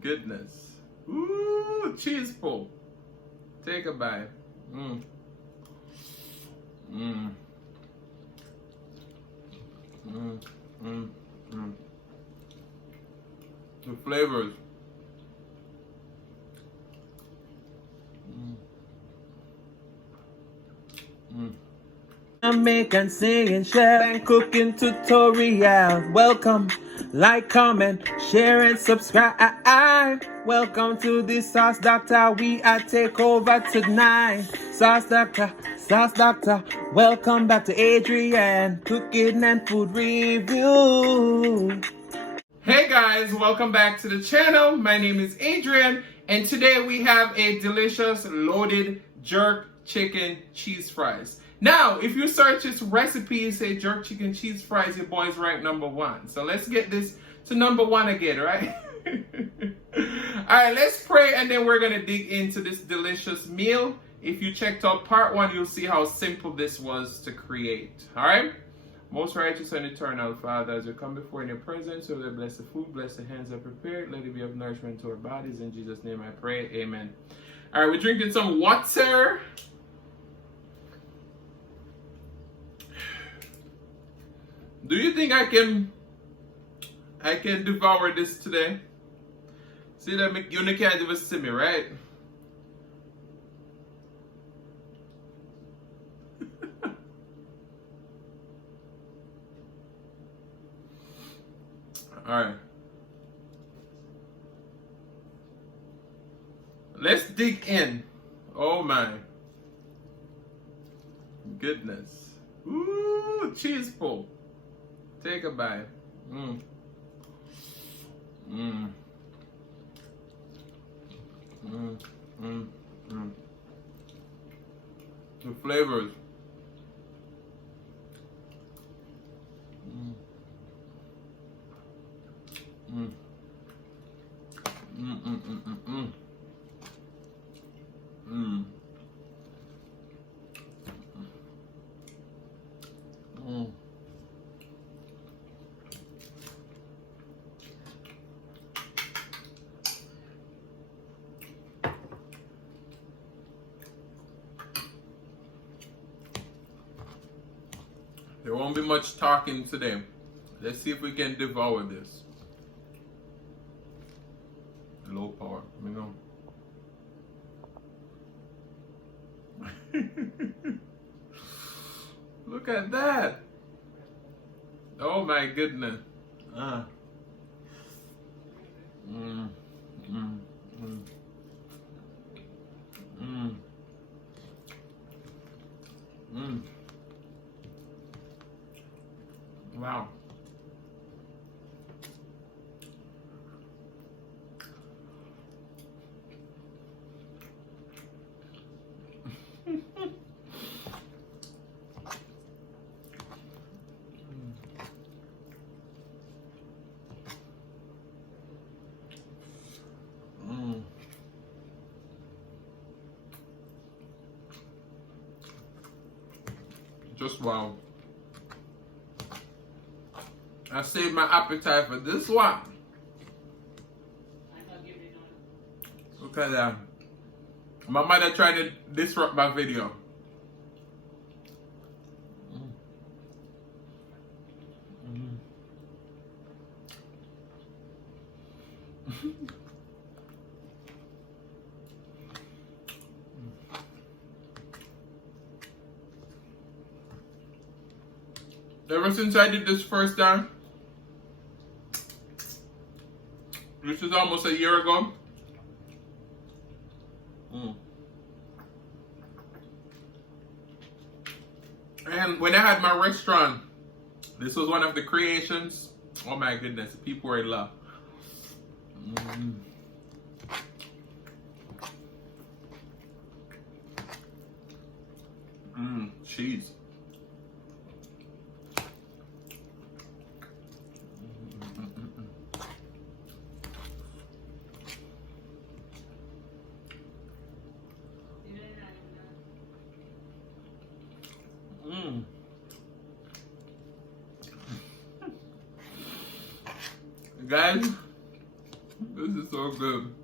Goodness. Ooh, cheese pull. Take a bite. Mmm. Mmm. Mmm. Mmm. Mmm. The flavors. Mmm. Mmm. Jamaican singing, share and cooking tutorial. Welcome, like, comment, share and subscribe. Welcome to the Sauce Doctor. We are take over tonight. Sauce Doctor, Sauce Doctor. Welcome back to Adrian, cooking and food review. Hey guys, welcome back to the channel. My name is Adrian, and today we have a delicious loaded jerk chicken cheese fries. Now, if you search this recipe and say jerk chicken cheese fries, your boy's ranked #1. So let's get this to #1 again, right? Alright, let's pray and then we're gonna dig into this delicious meal. If you checked out part 1, you'll see how simple this was to create. Alright? Most righteous and eternal Father, as we come before in your presence, so that bless the food, bless the hands that prepared, let it be of nourishment to our bodies. In Jesus' name I pray, amen. Alright, we're drinking some water. Do you think I can devour this today? See that you can't even see me, right? Alright. Let's dig in. Oh my goodness. Ooh, cheese pull. Take a bite. Mmm. Mmm. Mmm. Mmm. Mmm. The flavors. Mmm. Mmm. Mmm. Mmm. Mmm. Mmm. Mmm. Mmm. There won't be much talking today. Let's see if we can devour this. Low power, you know. Look at that. Oh my goodness. Mm. Mm. Mm. Mm. Mm. Wow. Mm. Just wow. I saved my appetite for this one. Look at that. My mother tried to disrupt my video. Ever since I did this first time, this is almost a year ago. And when I had my restaurant, this was one of the creations. Oh my goodness, people were in love. Cheese. Guys, This is so good.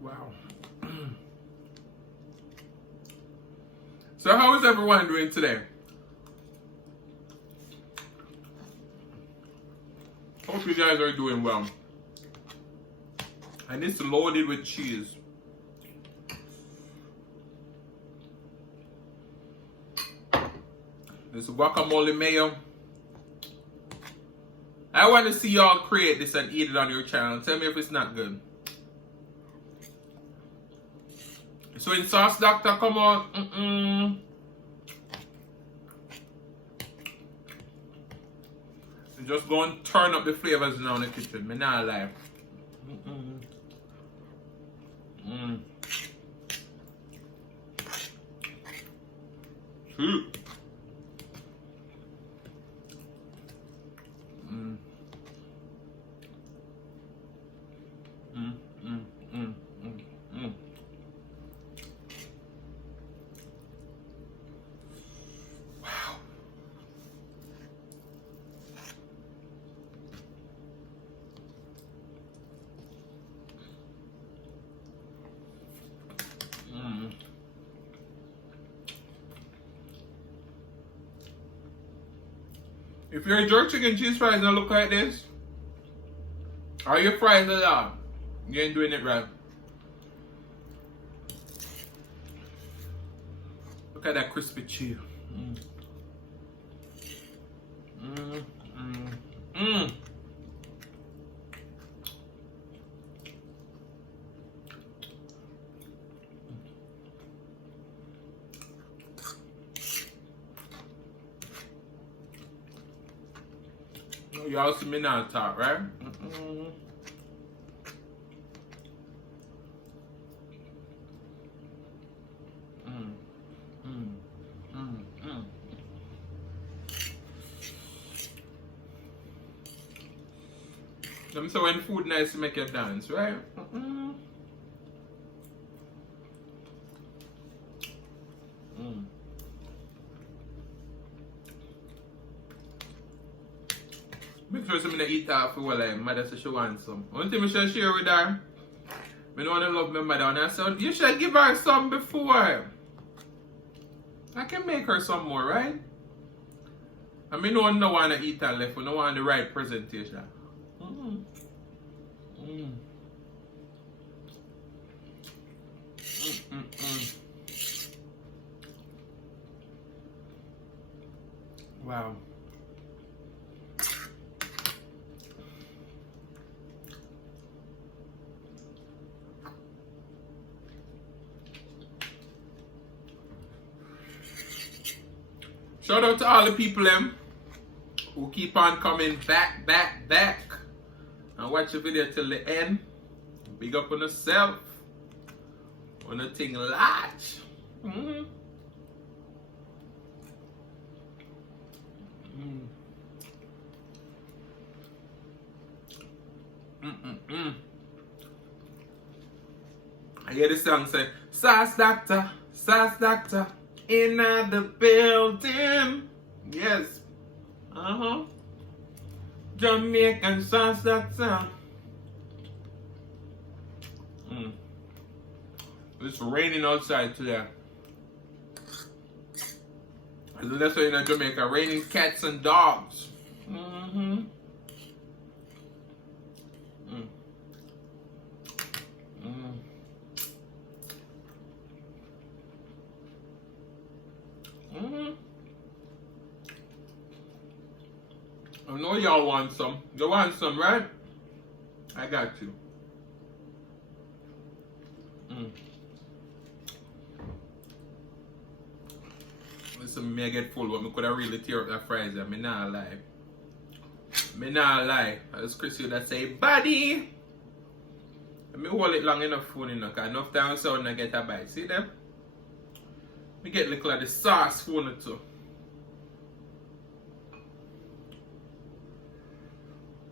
Wow. So how is everyone doing today? Hope you guys are doing well. And it's loaded with cheese. This guacamole mayo. I want to see y'all create this and eat it on your channel. Tell me if it's not good. So in Sauce Doctor, come on. Just go and turn up the flavors now in the kitchen. Me not lie. If your jerk chicken cheese fries don't look like this, or your fries are long, you ain't doing it right. Look at that crispy cheese. Y'all see me now talk, right? Them say when food nice to make you dance, right? Make sure somebody eat that for what like mother says she wants some. One thing I should share with her, I don't want to love my mother and I said, you should give her some before. I can make her some more, right? I mean, no one don't want to eat that left, we don't want the right presentation. Wow. Shout out to all the people who keep on coming back and watch the video till the end. Big up on yourself. On the thing large. I hear the song say, Sauce Doctor, in the building. Yes. Jamaican Sauce Doctor. It's raining outside today. That's why in Jamaica, raining cats and dogs. I know y'all want some. You want some, right? I got you. Listen, me I get full, but I could have really tear up that fries. I mean, not lie. It's Chris you that say, buddy. Let me hold it long enough for you, because enough time so I get a bite. See them? Me get little of the sauce for you too.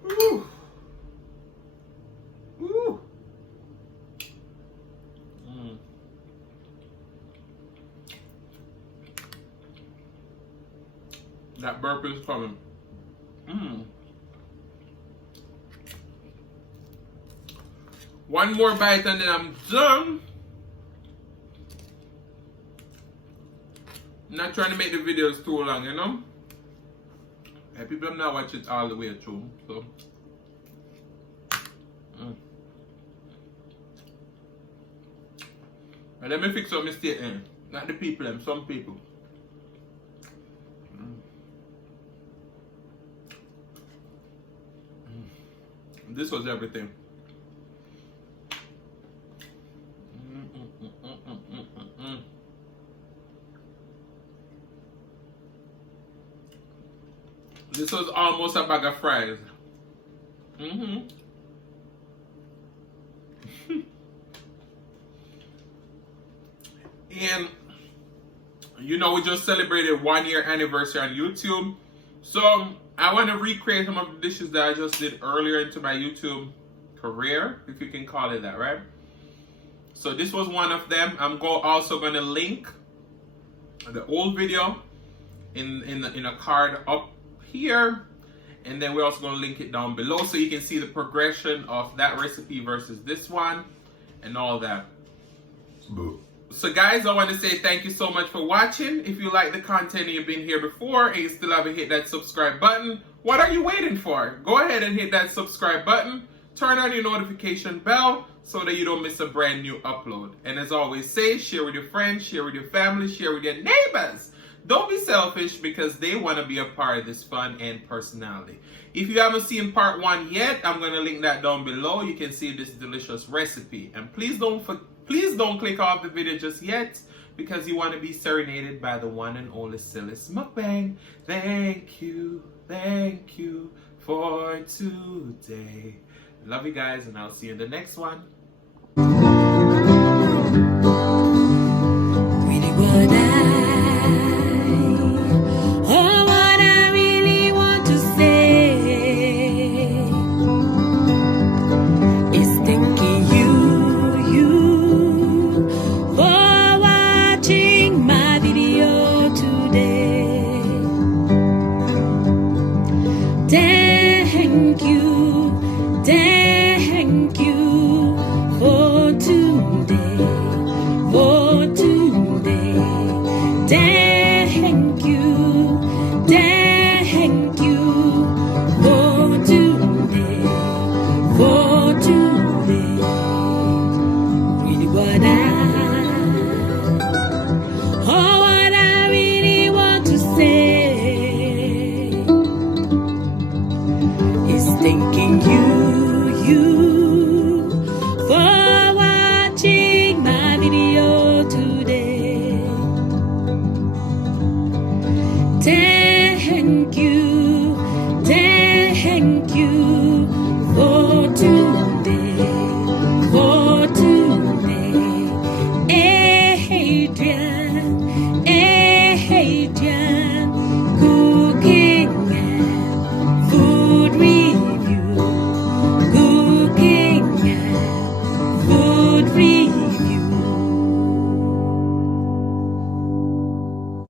Woo. Woo. That burp is coming. One more bite and then I'm done. I'm not trying to make the videos too long, you know? And people have not watched it all the way through, so. And let me fix some mistake in. Not the people, them, some people. This was everything. This was almost a bag of fries. And you know, we just celebrated 1 year anniversary on YouTube. So I want to recreate some of the dishes that I just did earlier into my YouTube career, if you can call it that, right? So this was one of them. I'm also going to link the old video in a card up here, and then we're also going to link it down below so you can see the progression of that recipe versus this one and all that. So guys, I want to say thank you so much for watching. If you like the content and you've been here before and you still haven't hit that subscribe button, what are you waiting for? Go ahead and hit that subscribe button. Turn on your notification bell so that you don't miss a brand new upload. And as always say, share with your friends, share with your family, share with your neighbors. Don't be selfish because they want to be a part of this fun and personality. If you haven't seen part 1 yet, I'm going to link that down below. You can see this delicious recipe. And please don't click off the video just yet because you want to be serenaded by the one and only Silas Mukbang. Thank you for today. Love you guys, and I'll see you in the next one. Thanking you.